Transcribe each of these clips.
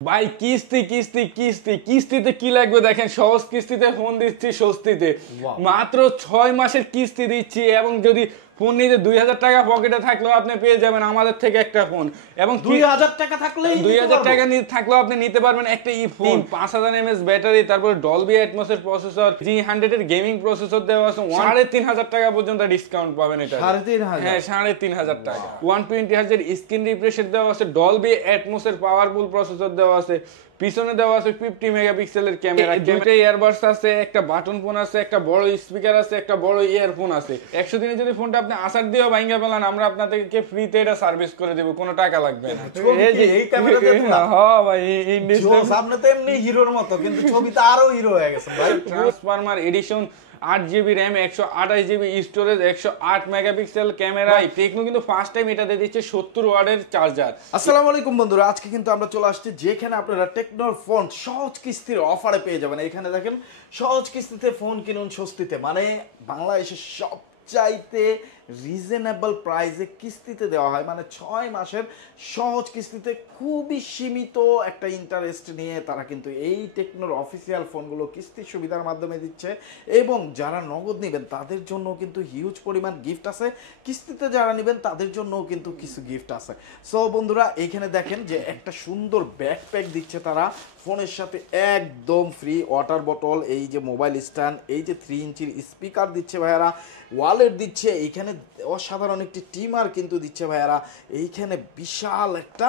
ভাই কিস্তি কিস্তি কিস্তি কিস্তিতে কি লাগবে দেখেন, সহজ কিস্তিতে ফোন দিচ্ছি স্বস্তিতে। মাত্র 6 মাসের কিস্তি দিচ্ছি এবং যদি ফোন নিতে 2000 টাকা পকেটে থাকলেও আপনি পেয়ে যাবেন আমাদের থেকে একটা ফোন। এবং 2000 টাকা থাকলেই 2000 টাকা থাকলেও আপনি নিতে পারবেন একটা ফোন, 5000 mAh ব্যাটারি, তারপর ডলবি অ্যাটমসের প্রসেসর, G100 এর গেমিং প্রসেসর দেওয়া আছে। 3500 টাকা পর্যন্ত ডিসকাউন্ট পাবেন এটা। 3500? হ্যাঁ, 3500 টাকা। 120 Hz এর স্ক্রিন রিফ্রেশ দেওয়া আছে, ডলবি অ্যাটমসের পাওয়ারফুল প্রসেসর দেওয়া আছে, পিছনে দেওয়া আছে 50 মেগাপিক্সেলের ক্যামেরা, দুইটা ইয়ারবাডস আছে, একটা বাটন ফোন আছে, একটা বড় স্পিকার আছে, একটা বড় ইয়ারফোন আছে। 100 দিনে যদি ফোনটা আপনি আসার দিয়েও ভাঙা ফেলান, আমরা আপনাদেরকে ফ্রিতে এটা সার্ভিস করে দেব, কোনো টাকা লাগবে না। এই যে এই ক্যামেরা দেখুন না, হ্যাঁ ভাই, এই সামনে তো এমনি হিরোর মতো, কিন্তু ছবিতে আরো হিরো হয়ে গেছে ভাই। Transformer edition, 8GB RAM, 128GB storage, 108 megapixel camera. Tecno কিন্তু ফার্স্ট টাইম এটা দিয়ে দিচ্ছে 70 ওয়াটের চার্জার। আসসালামু আলাইকুম বন্ধুরা, আজকে কিন্তু আমরা চলে আসছি যেখানে আপনারা টেকনোর ফোন সহজ কিস্তির অফারে পেয়ে যাবেন। এখানে দেখেন, সহজ কিস্তিতে ফোন কিনুন স্বস্তিতে, মানে বাংলাদেশের সবচাইতে রিজনেবল প্রাইসে কিস্তিতে দেওয়া হয়, মানে 6 মাসের সহজ কিস্তিতে খুবই সীমিত একটা ইন্টারেস্ট নিয়ে তারা কিন্তু এই টেকনোর অফিসিয়াল ফোনগুলো কিস্তির সুবিধার মাধ্যমে দিচ্ছে। এবং যারা নগদ নেবেন তাদের জন্য কিন্তু হিউজ পরিমাণ গিফট আছে, কিস্তিতে যারা নেবেন তাদের জন্যও কিন্তু কিছু গিফট আছে। সো বন্ধুরা, এইখানে দেখেন যে একটা সুন্দর ব্যাকপ্যাক দিচ্ছে তারা ফোনের সাথে একদম ফ্রি, ওয়াটার বটল, এই যে মোবাইল স্ট্যান্ড, এই যে 3 ইঞ্চির স্পিকার দিচ্ছে ভাইয়ারা, ওয়ালেট দিচ্ছে, এইখানে অসাধারণ একটি টিমার কিন্তু দিচ্ছে ভাইয়ারা, এইখানে বিশাল একটা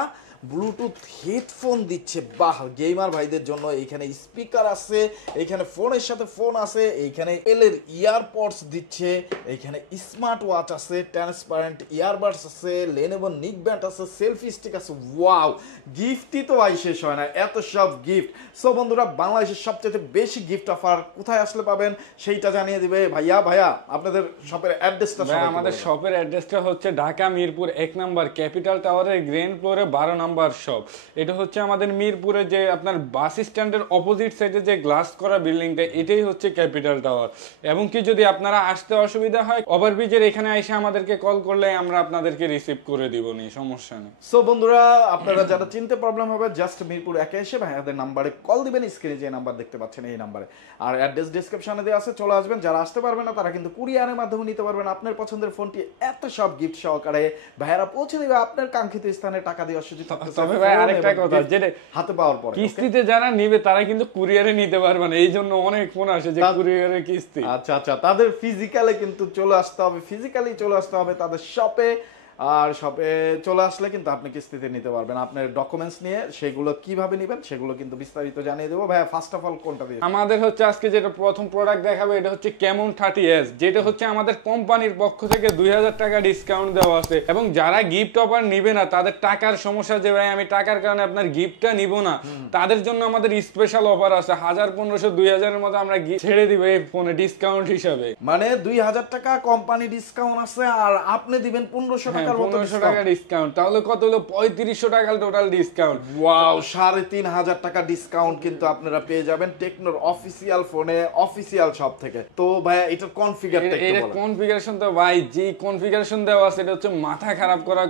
ব্লুটুথ হেডফোন দিচ্ছে, বাহ, গেমার ভাইদের জন্য। এইখানে স্পিকার আছে, এইখানে ফোনের সাথে ফোন আছে, এইখানে এলের ইয়ারপডস দিচ্ছে, এইখানে স্মার্ট ওয়াচ আছে, ট্রান্সপারেন্ট ইয়ারবাডস আছে, লেনোভো নিক ব্যান্ড আছে, সেলফি স্টিক আছে। ওয়াও, গিফটই তো ভাই শেষ হয় না, এত সব গিফট। সো বন্ধুরা, বাংলাদেশের সবচেয়ে বেশি গিফট অফার কোথায় আসলে পাবেন সেইটা জানিয়ে দিবে ভাইয়া। আপনাদের শপের অ্যাড্রেসটা? আমাদের শপের অ্যাড্রেসটা হচ্ছে ঢাকা মিরপুর 1 নম্বর ক্যাপিটাল টাওয়ারের গ্রাউন্ড ফ্লোরে 12 নম্বর শপ। এটা হচ্ছে আমাদের মিরপুরে যে আপনার বাস স্ট্যান্ডের অপোজিট সাইডে যে গ্লাস করা বিল্ডিংটা, এটাই হচ্ছে ক্যাপিটাল টাওয়ার। এবং কি যদি আপনারা আসতে অসুবিধা হয়, ওভারব্রিজের এখানে এসে আমাদেরকে কল করলে আমরা আপনাদেরকে রিসিভ করে দিব, নি সমস্যা নেই। সো বন্ধুরা, আপনারা যারা চিনতে প্রবলেম হবে, জাস্ট মিরপুর একে এসে ভাইয়াদের নাম্বারে কল দিবেন, স্ক্রিনে যে নাম্বার দেখতে পাচ্ছেন এই নাম্বারে, আর অ্যাড্রেস ডেসক্রিপশনে দেওয়া আছে, চলে আসবেন। যারা আসতে পারবেন না তারা কিন্তু কুরিয়ারের মাধ্যমে নিতে পারবেন আপনার পছন্দের ফোনটি এত সব গিফট সহকারে। ভাইয়ারা পৌঁছে দিবে আপনার কাঙ্ক্ষিত স্থানে, টাকা দিয়ে অসুবিধা থাকতে। তবে ভাই আরেকটা কথা, যেটা হাতে পাওয়ার পরে কিস্তিতে যারা নিবে তারা কিন্তু কুরিয়ারে নিতে পারবে না, এই জন্য অনেক ফোন আসে যে কুরিয়ারে কিস্তি। আচ্ছা, তাদের ফিজিক্যালি কিন্তু চলে আসতে হবে, ফিজিক্যালি চলে আসতে হবে তাদের শপে। আর শপে চলে আসলে কিন্তু আপনি কিস্তিতে নিতে পারবেন আপনার ডকুমেন্টস নিয়ে। সেগুলো কিভাবে নেবেন সেগুলো কিন্তু বিস্তারিত জানিয়ে দেবো। ভাইয়া, ফার্স্ট অফ অল কোনটা দিয়ে? আমাদের হচ্ছে আজকে যেটা প্রথম প্রোডাক্ট দেখাবো, এটা হচ্ছে ক্যামন 30s, যেটা হচ্ছে আমাদের কোম্পানির পক্ষ থেকে 2000 টাকা ডিসকাউন্ট দেওয়া আছে। এবং যারা গিফট অফার নিবে না, তাদের টাকার সমস্যা, যে ভাই আমি টাকার কারণে আপনার গিফটটা নিব না, তাদের জন্য আমাদের স্পেশাল অফার আছে। 1000, 1500, 2000 এর মতো আমরা ছেড়ে দিব এই ফোনে ডিসকাউন্ট হিসাবে। মানে 2000 টাকা কোম্পানি ডিসকাউন্ট আছে, আর আপনি দিবেন 1500 টাকার মতো 1500 টাকা ডিসকাউন্ট। তাহলে কত হলো? 3500 টাকা টোটাল ডিসকাউন্ট। ওয়াও, 3500 টাকা ডিসকাউন্ট কিন্তু আপনারা পেয়ে যাবেন টেকনোর অফিসিয়াল ফোনে, অফিসিয়াল শপ থেকে। তো ভাই, এটা কনফিগারটা একটু বলেন। কনফিগারেশন তো ভাই, যে কনফিগারেশন দেওয়া আছে এটা হচ্ছে মাথা খারাপ করা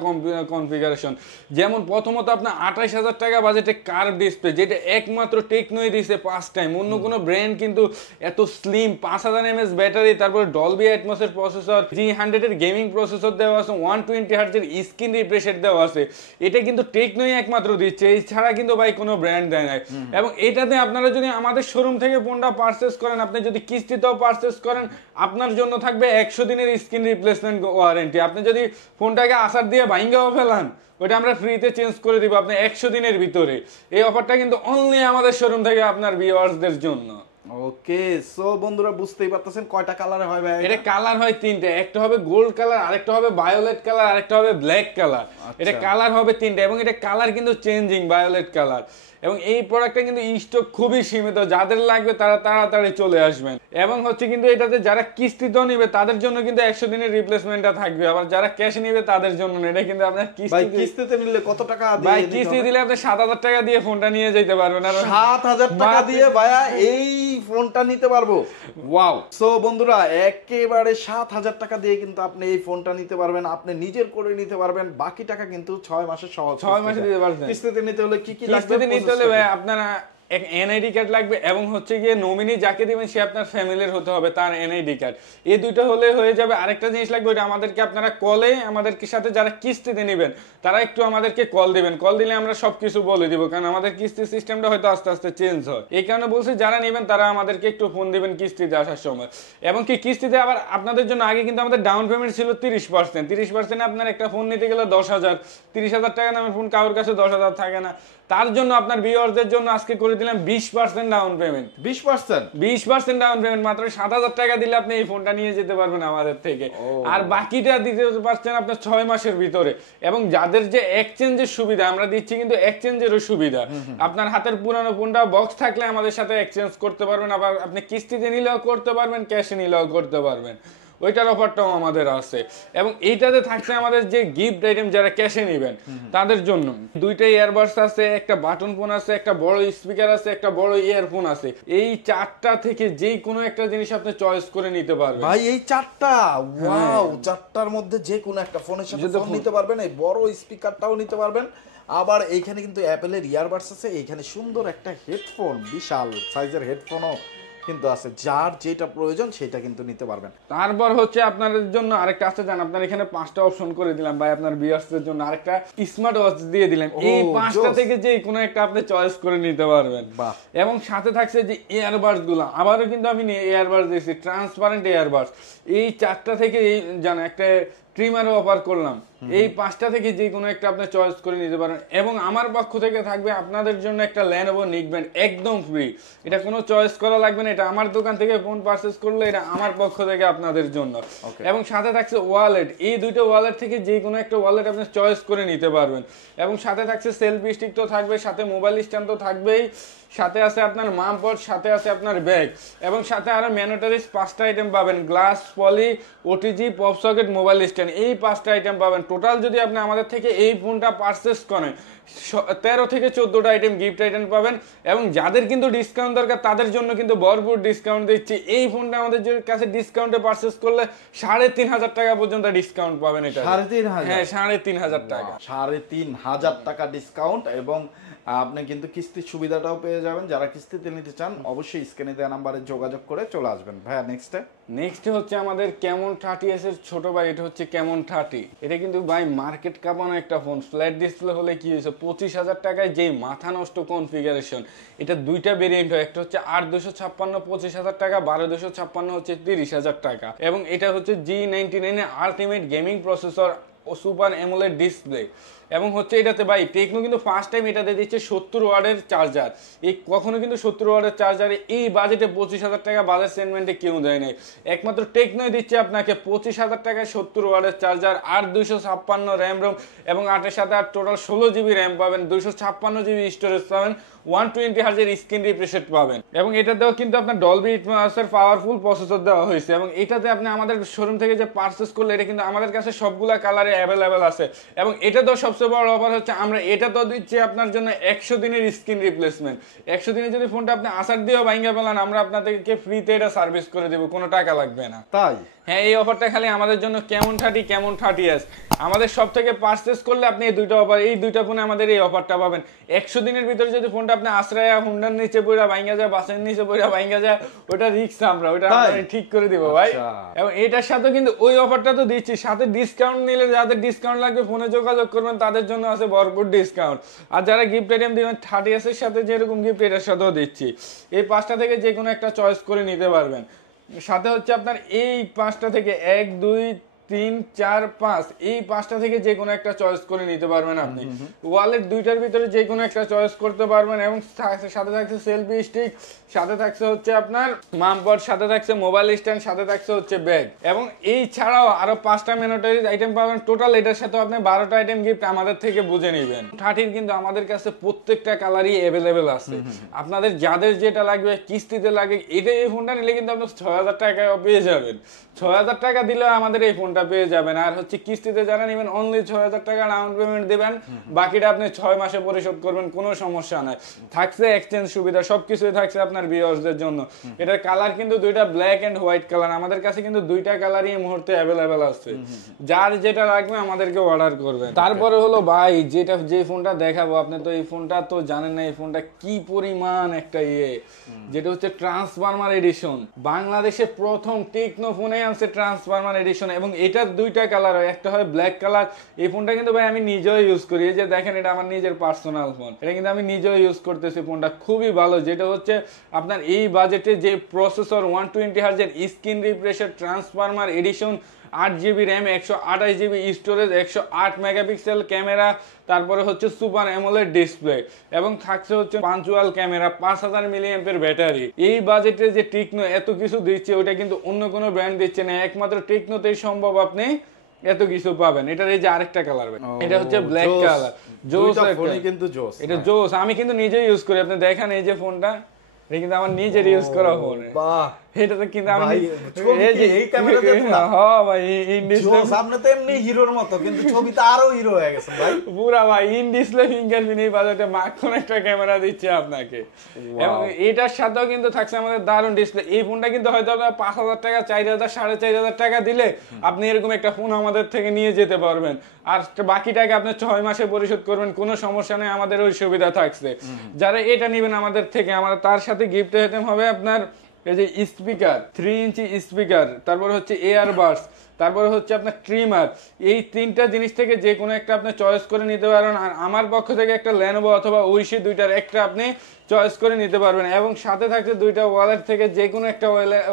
কনফিগারেশন। যেমন প্রথমত আপনার 28000 টাকা বাজেটে কার্ভ ডিসপ্লে, যেটা একমাত্র টেকনোই দিছে ফার্স্ট টাইম। অন্য কোনো ব্র্যান্ড কিন্তু এত স্লিম, 5000 mAh ব্যাটারি, তারপরে ডলবি অ্যাটমসের প্রসেসর, G100 এর গেমিং প্রসেসর দেওয়া আছে, 120 Hz এর স্ক্রিন রিফ্রেশ দেওয়া আছে। এটা কিন্তু টেকনোই একমাত্র দিচ্ছে, এছাড়া কিন্তু ভাই কোনো ব্র্যান্ড দেয় নাই। এবং এটাতে আপনারা যদি আমাদের শোরুম থেকে ফোনটা পারচেজ করেন, আপনি যদি কিস্তিতেও পারচেজ করেন, আপনার জন্য থাকবে 100 দিনের স্ক্রিন রিপ্লেসমেন্ট ওয়ারেন্টি। আপনি যদি ফোনটাকে আসার দিয়ে ভাঙ্গাও ফেলান, ওটা আমরা ফ্রিতে চেঞ্জ করে দিব আপনি 100 দিনের ভিতরে। এই অফারটা কিন্তু অনলি আমাদের শোরুম থেকে আপনার ভিউয়ার্সদের জন্য। ওকে, সো বন্ধুরা, বুঝতেই পারতেছেন কয়টা কালারে হয় ভাই? এটা কালার হয় 3টে, একটা হবে গোল্ড কালার, আরেকটা হবে ভায়োলেট কালার, আরেকটা হবে ব্ল্যাক কালার। এটা কালার হবে 3টে, এবং এটা কালার কিন্তু চেঞ্জিং, ভায়োলেট কালার। এবং এই প্রোডাক্টটা কিন্তু স্টক খুবই সীমিত, যাদের লাগবে তারা তাড়াতাড়ি চলে আসবেন। এবং হচ্ছে কিন্তু এটাতে যারা কিস্তিতেও নিবে তাদের জন্য কিন্তু 100 দিনের রিপ্লেসমেন্টটা থাকবে, আবার যারা ক্যাশ নিবে তাদের জন্য না। এটা কিন্তু আপনার কিস্তিতে নিলে কত টাকা দিয়ে? ভাই কিস্তি দিলে আপনি 7000 টাকা দিয়ে ফোনটা নিয়ে যেতে পারবেন। আর 7000 টাকা দিয়ে ভাইয়া এই ফোনটা নিতে পারবো। ওয়াও। সো বন্ধুরা, একেবারে 7,000 টাকা দিয়ে কিন্তু আপনি এই ফোনটা নিতে পারবেন, আপনি নিজের করে নিতে পারবেন। বাকি টাকা কিন্তু 6 মাসের সহজ 6 মাসে দিতে পারবেন। কিস্তিতে নিতে হলে কি কি লাগবে? কিস্তিতে নিতে হলে ভাই আপনারা এক এনআইডি কার্ড লাগবে, এবং হচ্ছে গিয়ে নমিনি যাকে দিবেন সে আপনার ফ্যামিলির হতে হবে, তার এনআইডি কার্ড। এই দুটো হলে হয়ে যাবে। আরেকটা জিনিস লাগবে, ওটা আমাদেরকে আপনারা কলে, আমাদেরকে সাথে যারা কিস্তিতে নেবেন তারা একটু আমাদেরকে কল দিবেন। কল দিলে আমরা সবকিছু বলে দিব, কারণ আমাদের কিস্তি সিস্টেমটা হয়তো আস্তে আস্তে চেঞ্জ হয়। এই কারণে বলছি যারা নেবেন তারা আমাদেরকে একটু ফোন দিবেন কিস্তিতে আসার সময়। এবং কি কিস্তিতে আবার আপনাদের জন্য আগে কিন্তু আমাদের ডাউন পেমেন্ট ছিল 30%। 30% আপনার একটা ফোন নিতে গেলে 10,000, 30,000 টাকা দামের ফোন কারোর কাছে 10,000 থাকে না। তার জন্য আপনার ভিউয়ারদের জন্য আজকে করে দিলাম 20% ডাউন পেমেন্ট। 20% ডাউন পেমেন্ট, মাত্র 7,000 টাকা দিলে আপনি এই ফোনটা নিয়ে যেতে পারবেন আমাদের থেকে। আর বাকিটা দিতে পারছেন আপনার 6 মাসের ভিতরে। এবং যাদের যে এক্সচেঞ্জের সুবিধা আমরা দিচ্ছি, কিন্তু এক্সচেঞ্জেরও সুবিধা, আপনার হাতের পুরানো ফোনটা বক্স থাকলে আমাদের সাথে এক্সচেঞ্জ করতে পারবেন। আবার আপনি কিস্তিতে নিলেও করতে পারবেন, ক্যাশে নিলেও করতে পারবেন। ওইটার অফারটাও আমাদের আছে। এবং এইটাতে থাকছে আমাদের যে গিফট আইটেম, যারা ক্যাশে নেবেন তাদের জন্য দুইটা ইয়ারবাডস আছে, একটা বাটন ফোন আছে, একটা বড় স্পিকার আছে, একটা বড় ইয়ারফোন আছে। এই চারটা থেকে যেই কোনো একটা জিনিস আপনি চয়েস করে নিতে পারবেন। ভাই এই চারটা, ওয়াও, চারটার মধ্যে যে কোনো একটা ফোনের সাথে ফোন নিতে পারবেন, এই বড় স্পিকারটাও নিতে পারবেন। আবার এইখানে কিন্তু অ্যাপেলের ইয়ারবাডস আছে, এইখানে সুন্দর একটা হেডফোন, বিশাল সাইজের হেডফোনও কিন্তু আছে। যার যেটা প্রয়োজন সেটা কিন্তু নিতে পারবেন। তারপর হচ্ছে আপনাদের জন্য আরেকটা আছে, জান আপনার এখানে 5টা অপশন করে দিলাম ভাই, আপনার ভিউয়ার্সদের জন্য আরেকটা স্মার্ট ওয়াচ দিয়ে দিলাম। এই 5টা থেকে যে কোনো একটা আপনি চয়েস করে নিতে পারবেন। এবং সাথে থাকছে যে ইয়ারবাডস গুলো, আবারও কিন্তু আমি ইয়ারবাডস দিয়েছি, ট্রান্সপারেন্ট ইয়ারবাডস। এই 4টা থেকে এই জানা একটা ট্রিমারও অফার করলাম। এই 5টা থেকে যে কোনো একটা আপনি চয়েস করে নিতে পারেন। এবং আমার পক্ষ থেকে থাকবে আপনাদের জন্য একটা Lenovo নেকব্যান্ড একদম ফ্রি। এটা কোনো চয়েস করা লাগবে না, এটা আমার দোকান থেকে ফোন পারচেজ করলে এটা আমার পক্ষ থেকে আপনাদের জন্য। এবং সাথে থাকছে ওয়ালেট, এই দুটো ওয়ালেট থেকে যে কোনো একটা ওয়ালেট আপনি চয়েস করে নিতে পারবেন। এবং সাথে থাকছে সেলফি স্টিক তো থাকবে, সাথে মোবাইল স্ট্যান্ড তো থাকবেই, সাথে আছে আপনার মাম পট, সাথে আছে আপনার ব্যাগ, এবং সাথে আরো ম্যান্ডেটরিজ 5টা আইটেম পাবেন, glass, poly, OTG, pop socket, mobile stand. এই 5টা আইটেম পাবেন। টোটাল যদি আপনি আমাদের থেকে এই ফোনটা পারচেস করেন 13 থেকে 14টা আইটেম গিফট আইটেম পাবেন। এবং যাদের কিন্তু ডিসকাউন্ট দরকার তাদের জন্য কিন্তু ভরপুর ডিসকাউন্ট দিচ্ছি। এই ফোনটা আমাদের কাছে ডিসকাউন্টে পারচেস করলে 3,500 টাকা পর্যন্ত ডিসকাউন্ট পাবেন। এটা 3,500? হ্যাঁ, 3,500 টাকা, 3,500 টাকা ডিসকাউন্ট। এবং আপনি কিন্তু কিস্তির সুবিধাটাও পেয়ে যাবেন। যারা কিস্তিতে নিতে চান অবশ্যই স্ক্রিনে দেওয়া নাম্বারে যোগাযোগ করে চলে আসবেন। ভাইয়া নেক্সট হচ্ছে আমাদের ক্যামন 30s এর ছোট ভাই, এটা হচ্ছে ক্যামন 30। এটা কিন্তু ভাই মার্কেট কাঁপানো একটা ফোন। ফ্ল্যাট ডিসপ্লে হলে কি হয়েছে, 25,000 টাকায় যেই মাথা নষ্ট কনফিগারেশন। এটা দুইটা ভেরিয়েন্ট হয়, একটা হচ্ছে 8,256 25,000 টাকা, 12,256 হচ্ছে 30,000 টাকা। এবং এটা হচ্ছে G99 এর আলটিমেট গেমিং প্রসেসর ও সুপার অ্যামোলেড ডিসপ্লে। এবং হচ্ছে এটাতে ভাই টেকনো কিন্তু ফার্স্ট টাইম এটাতে দিচ্ছে 70 ওয়াটের চার্জার। এই কখনো কিন্তু 70 ওয়াটের চার্জারে এই বাজেটে 25,000 টাকা বাজেট সেগমেন্টে কেউ দেয় নাই। একমাত্র টেকনোই দিচ্ছে আপনাকে 25,000 টাকায় 70 ওয়াটের চার্জার, 8,256 র্যাম রোম, এবং 8-এর সাথে আর টোটাল 16 জিবি র্যাম পাবেন, 256 জিবি স্টোরেজ পাবেন, 120 হার্জের স্ক্রিন রিফ্রেশ রেট পাবেন। এবং এটাতেও কিন্তু আপনার ডলবি অ্যাটমসের পাওয়ারফুল প্রসেসর দেওয়া হয়েছে। এবং এটাতে আপনি আমাদের শোরুম থেকে যে পারচেস করলে এটা কিন্তু আমাদের কাছে সবগুলা কালারে অ্যাভেলেবেল আছে। এবং এটাতেও সবচেয়ে বড় অফার হচ্ছে আমরা এটা তো দিচ্ছি আপনার জন্য 100 দিনের স্ক্রিন রিপ্লেসমেন্ট। 100 দিনে যদি ফোনটা আপনি আসার দিয়েও ভাঙিয়ে ফেলান, আমরা আপনাদেরকে ফ্রিতে এটা সার্ভিস করে দেবো, কোনো টাকা লাগবে না। তাই? হ্যাঁ, এই অফারটা খালি আমাদের জন্য ক্যামন 30s আমাদের সব থেকে পারচেস করলে আপনি এই দুইটা অফার, এই দুইটা ফোনে আমাদের এই অফারটা পাবেন। 100 দিনের ভিতরে যদি ফোনটা আপনি আশ্রয়া হুন্ডার নিচে পড়া ভাঙা যায়, বাসের নিচে পড়া ভাঙা যায়, ওটা রিস্ক আমরা ওটা ঠিক করে দিব ভাই। এবং এটার সাথে কিন্তু ওই অফারটা তো দিচ্ছি, সাথে ডিসকাউন্ট নিলে যাদের ডিসকাউন্ট লাগবে ফোনে যোগাযোগ করবেন, তাদের জন্য আছে ভরপুর ডিসকাউন্ট। আর যারা গিফট আইটেম দিবেন 30s এর সাথে যেরকম গিফট এটার সাথেও দিচ্ছি। এই 5টা থেকে যে কোনো একটা চয়েস করে নিতে পারবেন। সাথে হচ্ছে আপনার এই 5টা থেকে 1 2 3 4 5 এই 5টা থেকে যে কোনো একটা চয়েস করে নিতে পারবেন আপনি। ওয়ালেট দুইটার ভিতরে যে কোনো একটা চয়েস করতে পারবেন। এবং সাথে থাকছে সেলফি স্টিক, সাথে থাকছে হচ্ছে আপনার মামপট, সাথে থাকছে মোবাইল স্ট্যান্ড, সাথে থাকছে হচ্ছে ব্যাগ। এবং এই ছাড়াও আরো 5টা ম্যান্ডেটরি আইটেম পাবেন। টোটাল এটার সাথে আপনি 12টা আইটেম গিফট আমাদের থেকে বুঝে নেবেন। 30 কিন্তু আমাদের কাছে প্রত্যেকটা কালারই অ্যাভেলেবেল আছে। আপনাদের যাদের যেটা লাগবে, কিস্তিতে লাগে, এটা এই ফোনটা নিলে কিন্তু আপনি 6,000 টাকায় পেয়ে যাবেন। 6,000 টাকা দিলে আমাদের এই ফোনটা ফোনটা পেয়ে যাবেন। আর হচ্ছে কিস্তিতে যারা নেবেন অনলি 6,000 টাকা ডাউন পেমেন্ট দিবেন, বাকিটা আপনি 6 মাসে পরিশোধ করবেন, কোনো সমস্যা নাই। থাকছে এক্সচেঞ্জ সুবিধা, সবকিছুই থাকছে আপনার ভিউয়ার্সদের জন্য। এটার কালার কিন্তু দুইটা ব্ল্যাক এন্ড হোয়াইট কালার, আমাদের কাছে কিন্তু দুইটা কালারই এই মুহূর্তে অ্যাভেলেবেল আছে। যার যেটা লাগবে আমাদেরকে অর্ডার করবেন। তারপরে হলো ভাই যে ফোনটা দেখাবো, আপনি তো এই ফোনটা তো জানেন না, এই ফোনটা কি পরিমাণ একটা যেটা হচ্ছে ট্রান্সফরমার এডিশন। বাংলাদেশে প্রথম টেকনো ফোনে আনছে ট্রান্সফরমার এডিশন, এবং এটার দুইটা কালার হয়, একটা হয় ব্ল্যাক কালার। এই ফোনটা কিন্তু ভাই আমি নিজেও ইউজ করি, এই যে দেখেন এটা আমার নিজের পার্সোনাল ফোন, এটা কিন্তু আমি নিজেও ইউজ করতেছি। ফোনটা খুবই ভালো, যেটা হচ্ছে আপনার এই বাজেটে যে প্রসেসর 120 হার্জের স্ক্রিন রিফ্রেশের transformer edition, 8GB RAM, 128GB storage, 108 megapixel camera, তারপরে হচ্ছে সুপার অ্যামোলেড ডিসপ্লে, এবং থাকছে হচ্ছে পাঞ্চুয়াল ক্যামেরা, 5000 মিলিঅ্যাম্পের ব্যাটারি। এই বাজেটে যে টেকনো এত কিছু দিচ্ছে, ওটা কিন্তু অন্য কোনো ব্র্যান্ড দিচ্ছে না, একমাত্র টেকনোতেই সম্ভব আপনি এত কিছু পাবেন। এটার এই যে আরেকটা কালার, এটা হচ্ছে ব্ল্যাক কালার, জোস কিন্তু জোস, এটা জোস। আমি কিন্তু নিজেই ইউজ করি, আপনি দেখেন এই যে ফোনটা, এটা কিন্তু আমার নিজের ইউজ করা ফোন। বাহ, এটাতে কিন্তু আমি এই ক্যামেরা দিয়ে না, হ্যাঁ ভাই ইন ডিসপ্লে সামনে তো এমনি হিরোর মতো, কিন্তু ছবিতে আরো হিরো হয়ে গেছে ভাই পুরা ভাই। ইন ডিসপ্লে ফিঙ্গারপ্রিন্ট এই বাজেটে মাখন একটা ক্যামেরা দিচ্ছে আপনাকে, এবং এটার সাথেও কিন্তু থাকছে আমাদের দারুণ ডিসপ্লে। এই ফোনটা কিন্তু হয়তো আপনার 5,000 টাকা, 4,000, 4,500 টাকা দিলে আপনি এরকম একটা ফোন আমাদের থেকে নিয়ে যেতে পারবেন, আর বাকি টাকা আপনি 6 মাসে পরিশোধ করবেন, কোনো সমস্যা নেই, আমাদের ওই সুবিধা থাকছে। যারা এটা নেবেন আমাদের থেকে, আমাদের তার সাথে গিফট আইটেম হবে আপনার এই যে স্পিকার, 3 ইঞ্চি স্পিকার, তারপর হচ্ছে এয়ারবাডস, তারপরে হচ্ছে আপনার ট্রিমার। এই তিনটা জিনিস থেকে যে কোনো একটা আপনি চয়েস করে নিতে পারবেন। আর আমার পক্ষ থেকে একটা ল্যানোভো অথবা উইশি, দুইটার একটা আপনি চয়েস করে নিতে পারবেন, এবং সাথে থাকছে দুইটা ওয়ালেট থেকে যে কোনো একটা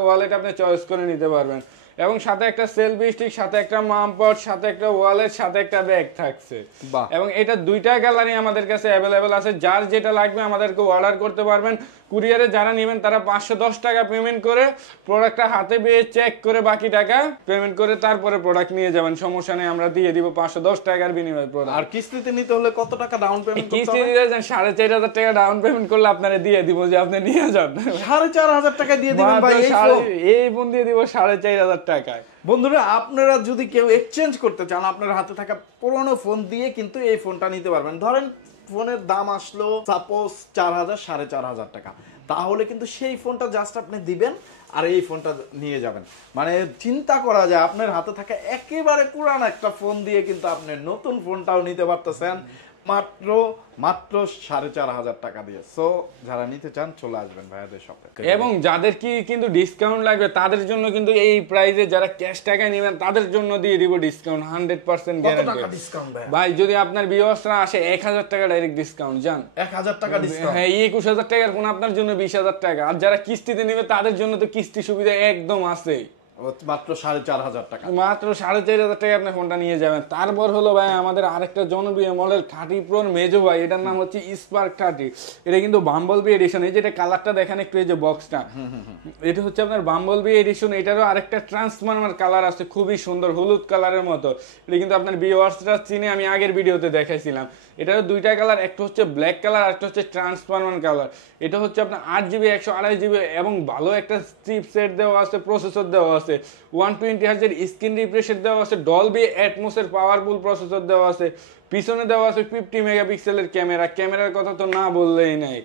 ওয়ালেট আপনি চয়েস করে নিতে পারবেন, এবং সাথে একটা সেলফি স্টিক, সাথে একটা মাম পড, সাথে একটা ওয়ালেট, সাথে একটা ব্যাগ থাকছে। এবং এটা দুইটা কালারই আমাদের কাছে অ্যাভেলেবেল আছে। যার যেটা লাগবে আমাদেরকে অর্ডার করতে পারবেন। কুরিয়ারে যারা নেবেন তারা 510 টাকা পেমেন্ট করে প্রোডাক্টটা হাতে পেয়ে চেক করে বাকি টাকা পেমেন্ট করে তারপরে প্রোডাক্ট নিয়ে যাবেন, সমস্যা নেই, আমরা দিয়ে দিব 510 টাকার বিনিময়ে প্রোডাক্ট। আর কিস্তিতে নিতে হলে কত টাকা ডাউন পেমেন্ট করতে হবে? কিস্তি দিলে 4,500 টাকা ডাউন পেমেন্ট করলে আপনারা দিয়ে দিব, যে আপনি নিয়ে যান। 4,500 টাকা দিয়ে দিবেন ভাই? এই ফোন দিয়ে দিব 4,500 টাকায়। বন্ধুরা, আপনারা যদি কেউ এক্সচেঞ্জ করতে চান, আপনার হাতে থাকা পুরনো ফোন দিয়ে কিন্তু এই ফোনটা নিতে পারবেন। ধরেন ফোনের দাম আসলো সাপোজ 4,000, 4,500 টাকা, তাহলে কিন্তু সেই ফোনটা জাস্ট আপনি দিবেন আর এই ফোনটা নিয়ে যাবেন। মানে চিন্তা করা যায়, আপনার হাতে থাকা একেবারে পুরানো একটা ফোন দিয়ে কিন্তু আপনি নতুন ফোনটাও নিতে পারতেছেন মাত্র 4,500 টাকা দিয়ে। সো যারা নিতে চান চলে আসবেন ভাইয়াদের শপে। এবং যাদের কি কিন্তু ডিসকাউন্ট লাগবে তাদের জন্য কিন্তু এই প্রাইসে, যারা ক্যাশ টাকায় নেবেন তাদের জন্য দিয়ে দিব ডিসকাউন্ট 100% গ্যারান্টি। ভাই যদি আপনার ভিউয়ার্সরা আসে 1,000 টাকা ডাইরেক্ট ডিসকাউন্ট জান, 1,000 টাকা ডিসকাউন্ট। হ্যাঁ, 21,000 টাকার ফোন আপনার জন্য 20,000 টাকা। আর যারা কিস্তিতে নেবে তাদের জন্য তো কিস্তি সুবিধা একদম আছে, মাত্র 4,500 টাকা, মাত্র 4,500 টাকা আপনি ফোনটা নিয়ে যাবেন। তারপর হলো ভাই আমাদের আরেকটা জনপ্রিয় মডেল 30 Pro মেজো ভাই, এটার নাম হচ্ছে স্পার্ক 30। এটা কিন্তু বাম্বলবি এডিশন। এই যেটা কালারটা দেখেন একটু, এই যে বক্সটা, এটা হচ্ছে আপনার বাম্বলবি এডিশন। এটারও আরেকটা ট্রান্সফরমার কালার আছে, খুবই সুন্দর হলুদ কালারের মতো। এটা কিন্তু আপনার ভিউয়ার্সরা চিনে, আমি আগের ভিডিওতে দেখাইছিলাম। এটারও দুইটা কালার, একটা হচ্ছে ব্ল্যাক কালার আর একটা হচ্ছে ট্রান্সফরমার কালার। এটা হচ্ছে আপনার 8GB, 128GB, এবং ভালো একটা চিপসেট দেওয়া আছে, প্রসেসর দেওয়া আছে, 120 হার্জের স্ক্রিন রিফ্রেশের দেওয়া আছে, ডলবি অ্যাটমসের পাওয়ারফুল প্রসেসর দেওয়া আছে, পিছনে দেওয়া আছে 50 মেগাপিক্সেলের ক্যামেরা। ক্যামেরার কথা তো না বললেই নাই,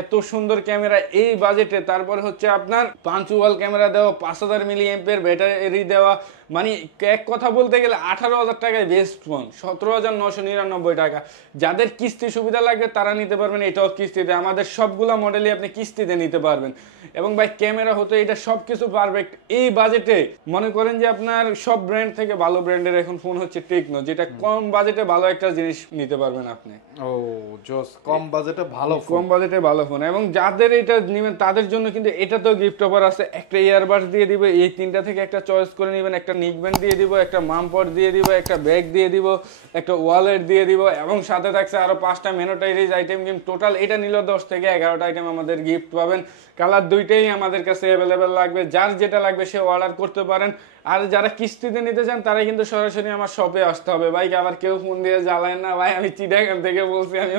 এত সুন্দর ক্যামেরা এই বাজেটে। তারপরে হচ্ছে আপনার পাঞ্চুয়াল ক্যামেরা দেওয়া, 5000 মিলিঅ্যাম্পের ব্যাটারি দেওয়া। মানে এক কথা বলতে গেলে 18,000 টাকায় বেস্ট ফোন, 17,999 টাকা। যাদের কিস্তি সুবিধা লাগবে তারা নিতে পারবেন, এটাও কিস্তিতে। আমাদের সবগুলা মডেলই আপনি কিস্তিতে নিতে পারবেন। এবং ভাই ক্যামেরা হতো এটা সবকিছু পারফেক্ট এই বাজেটে। মনে করেন যে আপনার সব ব্র্যান্ড থেকে ভালো ব্র্যান্ডের এখন ফোন হচ্ছে টেকনো, যেটা কম বাজেটে ভালো একটা জিনিস নিতে পারবেন আপনি। ও জোস, কম বাজেটে ভালো ফোন, কম বাজেটে ভালো ফোন। এবং যাদের এটা নেবেন তাদের জন্য কিন্তু এটাতেও গিফট অফার আছে। একটা ইয়ারবাডস দিয়ে দিবে, এই তিনটা থেকে একটা চয়েস করে নেবেন, একটা নিকব্যান্ড দিয়ে দিব, একটা মামপড দিয়ে দিব, একটা ব্যাগ দিয়ে দিব, একটা ওয়ালেট দিয়ে দিব, এবং সাথে থাকছে আরো 5টা মেনোটাইরিজ আইটেম। কিন্তু টোটাল এটা নিল 10 থেকে 11টা আইটেম আমাদের গিফট পাবেন। কালার দুইটাই আমাদের কাছে অ্যাভেলেবেল লাগবে, যার যেটা লাগবে সে অর্ডার করতে পারেন। আর যারা কিস্তিতে নিতে চান তারা কিন্তু সরাসরি আমার শপে আসতে হবে ভাই। আবার কেউ ফোন দিয়ে জ্বালায় না ভাই, আমি চিটাগাং থেকে বলছি, আমি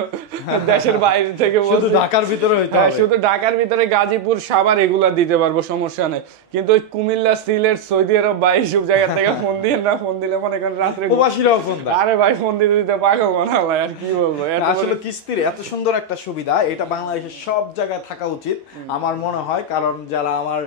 দেশের বাইরে থেকে বলছি। শুধু ঢাকার ভিতরে হইতে হবে? শুধু ঢাকার ভিতরে গাজীপুর, সাভার এগুলা দিতে পারবো, সমস্যা নেই। কিন্তু ওই কুমিল্লা, সিলেট, সৌদি আরব বা এইসব জায়গা থেকে ফোন দিয়ে না, ফোন দিলে মনে করেন রাত্রে প্রবাসীরাও ফোন দেয়। আরে ভাই ফোন দিতে পাগল না ভাই, আর কি বলবো। আসলে কিস্তির এত সুন্দর একটা সুবিধা, এটা বাংলাদেশের সব জায়গায় থাকা উচিত আমার মনে হয়। কারণ যারা আমার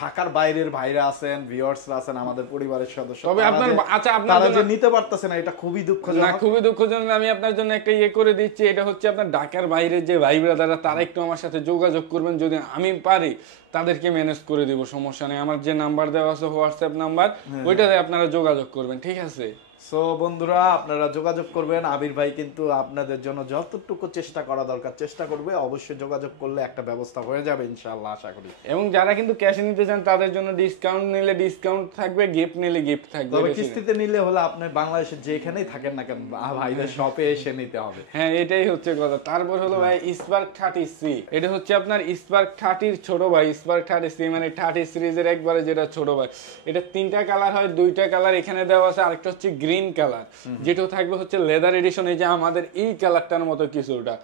ঢাকার বাইরের ভাইরা আছেন, ভিউয়ার্সরা আছেন, আমাদের পরিবারের সদস্য, তবে আপনার আচ্ছা আপনারা যে নিতে পারতেছে না, এটা খুবই দুঃখজনক। না, খুবই দুঃখজনক। আমি আপনার জন্য একটা করে দিচ্ছি, এটা হচ্ছে আপনার ঢাকার বাইরের যে ভাই ব্রাদাররা, তারা একটু আমার সাথে যোগাযোগ করবেন, যদি আমি পারি তাদেরকে ম্যানেজ করে দিব, সমস্যা নেই। আমার যে নাম্বার দেওয়া আছে হোয়াটসঅ্যাপ নাম্বার, ওইটাতে আপনারা যোগাযোগ করবেন, ঠিক আছে? সো বন্ধুরা, আপনারা যোগাযোগ করবেন। আবির ভাই কিন্তু আপনাদের জন্য যতটুকু চেষ্টা করা দরকার চেষ্টা করবে। অবশ্যই যোগাযোগ করলে একটা ব্যবস্থা হয়ে যাবে ইনশাআল্লাহ, আশা করি। এবং যারা কিন্তু ক্যাশে নিতে চান তাদের জন্য ডিসকাউন্ট নিলে ডিসকাউন্ট থাকবে, গিফট নিলে গিফট থাকবে। তবে কিস্তিতে নিলে হলে আপনি বাংলাদেশে যেখানেই থাকেন না কেন, ভাইদের শপে এসে নিতে হবে। হ্যাঁ, এটাই হচ্ছে কথা। তারপর হলো ভাই স্পার্ক 30C, এটা হচ্ছে আপনার স্পার্ক 30 ছোট ভাই। স্পার্ক 30C মানে 30 সিরিজের একবারে যেটা ছোট ভাই। এটা 3টা কালার হয়, 2টা কালার এখানে দেওয়া আছে, আরেকটা হচ্ছে গ্রিন কালার, যেটা থাকবে হচ্ছে লেদার এডিশন। এই যে আমাদের এই কালারটার মতো কিছুটা,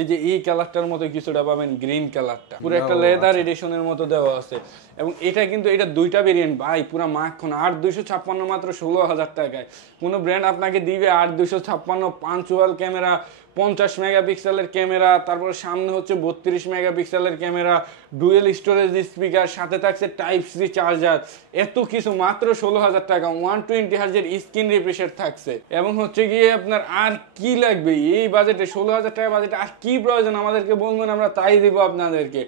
এই যে এই কালারটার মতো কিছুটা পাবেন, গ্রিন কালারটা পুরো একটা লেদার এডিশনের মতো দেওয়া আছে। এবং এটা কিন্তু এটা 2টা ভেরিয়েন্ট ভাই, পুরো মাখন। 8256 মাত্র 16,000 টাকায় কোনো ব্র্যান্ড আপনাকে দিবে 8256 পাঞ্চুয়াল ক্যামেরা, 50 মেগাপিক্সেলের ক্যামেরা, তারপর সামনে হচ্ছে 32 মেগাপিক্সেলের ক্যামেরা, ডুয়েল স্টোরেজ স্পিকার, সাথে থাকছে টাইপ সি চার্জার, এত কিছু মাত্র 16,000 টাকা। 120 হার্জের স্ক্রিন রিফ্রেশ থাকছে। এবং হচ্ছে গিয়ে আপনার আর কি লাগবে এই বাজেটে, 16,000 টাকা বাজেটে আর কি প্রয়োজন আমাদেরকে বলবেন, আমরা তাই দিব আপনাদেরকে।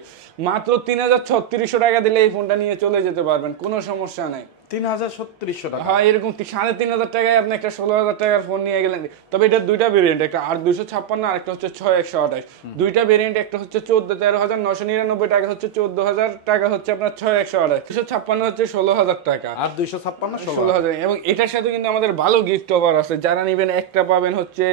মাত্র 3,3600 টাকা দিলে এই ফোনটা নিয়ে চলে যেতে পারবেন, কোনো সমস্যা নাই। 3,3600 টাকা? হ্যাঁ, এরকম 3,500 টাকায় আপনি একটা 16,000 টাকার ফোন নিয়ে গেলেন। তবে এটা 2টা ভেরিয়েন্ট, একটা 8256 আর একটা হচ্ছে 6128। 2টা ভেরিয়েন্ট, একটা হচ্ছে 13,999 টাকা, হচ্ছে 14,000 টাকা হচ্ছে আপনার 6128, 256 হচ্ছে 16,000 টাকা, আর 256 16,000। এবং এটার সাথে কিন্তু আমাদের ভালো গিফট অফার আছে। যারা নেবেন একটা পাবেন হচ্ছে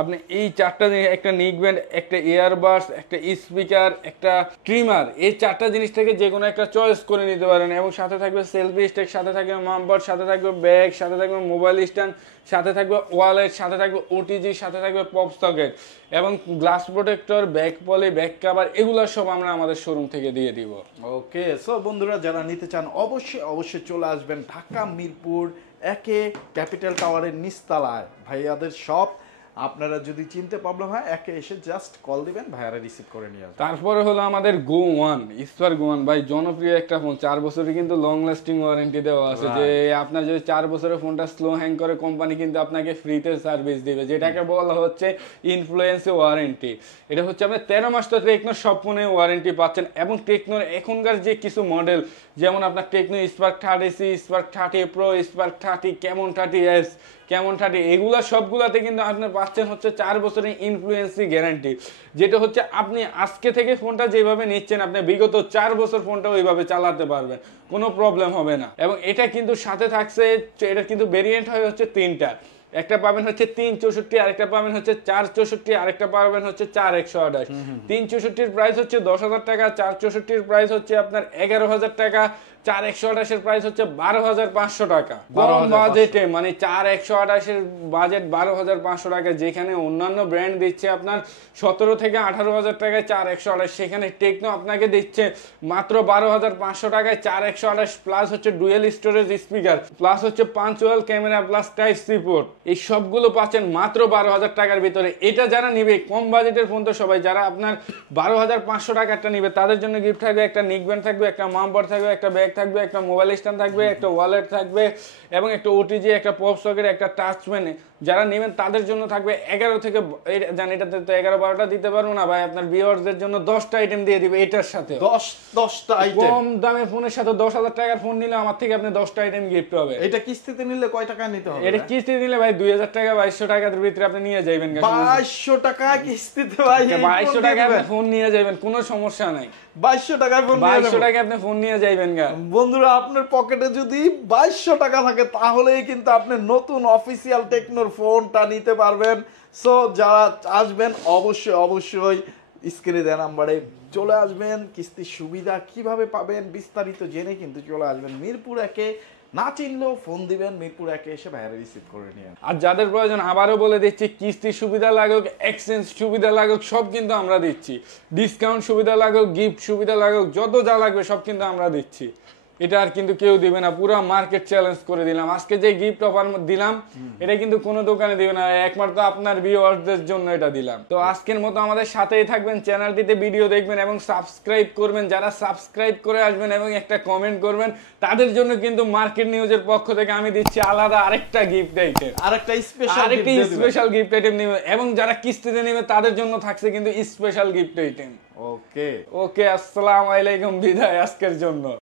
আপনি এই 4টা জিনিস, একটা নিকব্যান্ড, একটা ইয়ারবাডস, একটা স্পিকার, একটা ট্রিমার। এই 4টা জিনিস থেকে যে কোনো একটা চয়েস করে নিতে পারেন। এবং সাথে থাকবে সেলফি স্টিক, সাথে থাকবে মামবার্ড, সাথে থাকবে ব্যাগ, সাথে থাকবে মোবাইল স্ট্যান্ড, সাথে থাকবে ওয়ালেট, সাথে থাকবে ওটিজি, সাথে থাকবে পপ সকেট এবং glass protector, back poly, back cover, এগুলো সব আমরা আমাদের শোরুম থেকে দিয়ে দিব। ওকে, সো বন্ধুরা, যারা নিতে চান অবশ্যই চলে আসবেন ঢাকা মিরপুর 1 ক্যাপিটাল টাওয়ারের নিচতলায় ভাইয়াদের শপ। আপনারা যদি চিনতে প্রবলেম হয়, একে এসে জাস্ট কল দিবেন, ভাইয়ারা রিসিভ করে নিয়ে আসবেন। তারপরে হলো আমাদের গো ওয়ান, স্পার্ক গো ওয়ান ভাই, জনপ্রিয় একটা ফোন। 4 বছরের কিন্তু লং লাস্টিং ওয়ারেন্টি দেওয়া আছে। যে আপনার যদি 4 বছরের ফোনটা স্লো হ্যাং করে, কোম্পানি কিন্তু আপনাকে ফ্রিতে সার্ভিস দিবে, যেটাকে বলা হচ্ছে ইনফ্লুয়েন্স ওয়ারেন্টি। এটা হচ্ছে আপনার 13 মাস তো টেকনোর সব ফোনে ওয়ারেন্টি পাচ্ছেন। এবং টেকনোর এখনকার যে কিছু মডেল, যেমন আপনার Tecno Spark 30C, spark 30 pro, spark 30, কেমন 30S, কেমন 30, এগুলা সবগুলাতে কিন্তু আপনি পাচ্ছেন হচ্ছে 4 বছরের ইনফ্লুয়েন্সি গ্যারান্টি। যেটা হচ্ছে আপনি আজকে থেকে ফোনটা যেভাবে নিচ্ছেন, আপনি বিগত 4 বছর ফোনটা ওইভাবে চালাতে পারবেন, কোনো প্রবলেম হবে না। এবং এটা কিন্তু সাথে থাকছে, এটা কিন্তু ভেরিয়েন্ট হয় হচ্ছে 3টা। একটা পাবেন হচ্ছে 364, আরেকটা পাবেন হচ্ছে 464, আরেকটা পাবেন হচ্ছে 4128। 364 প্রাইস হচ্ছে 10,000 টাকা, 464 প্রাইস হচ্ছে আপনার 11,000 টাকা, 4128 এর প্রাইস হচ্ছে 12,500 টাকা। কম বাজেটে, মানে 4128 এর বাজেট 12,500 টাকা, যেখানে অন্যান্য ব্র্যান্ড দিচ্ছে আপনার 17 থেকে 18,000 টাকায় 4128, সেখানে টেকনো আপনাকে দিচ্ছে মাত্র 12,500 টাকায় 4128, প্লাস হচ্ছে ডুয়েল স্টোরেজ স্পিকার, প্লাস হচ্ছে punch hole camera, plus type C port. এই সবগুলো পাচ্ছেন মাত্র 12,000 টাকার ভিতরে। এটা যারা নিবে কম বাজেটের ফোন, তো সবাই যারা আপনার 12,500 টাকারটা নিবে তাদের জন্য গিফট থাকবে, একটা নিকব্যান্ড থাকবে, একটা মামবার্ড থাকবে, একটা ব্যাগ থাকবে, একটা মোবাইল স্ট্যান্ড থাকবে, একটা ওয়ালেট থাকবে এবং একটা ওটিজি, একটা পপ সকেট, একটা টাচপ্যান। যারা নেবেন তাদের জন্য থাকবে 11 থেকে, জানি এটাতে তো 11-12টা দিতে পারবো না ভাই, আপনার ভিউয়ারদের জন্য 10টা আইটেম দিয়ে দিবে এটার সাথে। 10টা আইটেম? কম দামের ফোনের সাথে 10,000 টাকার ফোন নিলে আমার থেকে আপনি 10টা আইটেম গিফট পাবে। এটা কিস্তিতে নিলে কয় টাকা নিতে হবে? এটা কিস্তি নিলে ভাই 2,000 টাকা, 2,200 টাকার ভিতরে আপনি নিয়ে যাবেন। 2,200 টাকা কিস্তিতে ভাই? 2,200 টাকা আপনি ফোন নিয়ে যাবেন, কোনো সমস্যা নাই। 2,200 টাকার ফোন? 2,200 টাকা আপনি ফোন নিয়ে যাবেন গা। বন্ধুরা, আপনার পকেটে যদি 2,200 টাকা থাকে তাহলেই কিন্তু আপনি নতুন অফিসিয়াল টেকনোর ফোনটা নিতে পারবেন। সো যারা আসবেন অবশ্যই স্ক্রিনে দেওয়া নাম্বারে চলে আসবেন। কিস্তির সুবিধা কিভাবে পাবেন বিস্তারিত জেনে কিন্তু চলে আসবেন মিরপুর 1 না চিনলেও ফোন দিবেন, মিরপুর 1 এসে ভাইয়ারা রিসিভ করে নিয়ে। আর যাদের প্রয়োজন আবারও বলে দিচ্ছি, কিস্তির সুবিধা লাগুক, এক্সচেঞ্জ সুবিধা লাগুক, সব কিন্তু আমরা দিচ্ছি। ডিসকাউন্ট সুবিধা লাগুক, গিফট সুবিধা লাগুক, যত যা লাগবে সব কিন্তু আমরা দিচ্ছি। এটা আর কিন্তু কেউ দিবে না, পুরো মার্কেট চ্যালেঞ্জ করে দিলাম। আজকে যে গিফট অফার দিলাম এটা কিন্তু কোনো দোকানে দিবে না, একমাত্র আপনার ভিউয়ারদের জন্য এটা দিলাম। তো আজকের মতো আমাদের সাথেই থাকবেন, চ্যানেলটিতে ভিডিও দেখবেন এবং সাবস্ক্রাইব করবেন। যারা সাবস্ক্রাইব করে আসবেন এবং একটা কমেন্ট করবেন তাদের জন্য কিন্তু মার্কেট নিউজের পক্ষ থেকে আমি দিচ্ছি আলাদা আরেকটা গিফট আইটেম, আরেকটা স্পেশাল গিফট আইটেম নেবে। এবং যারা কিস্তিতে নেবে তাদের জন্য থাকছে কিন্তু স্পেশাল গিফট আইটেম। ওকে ওকে, আসসালামু আলাইকুম, বিদায় আজকের জন্য।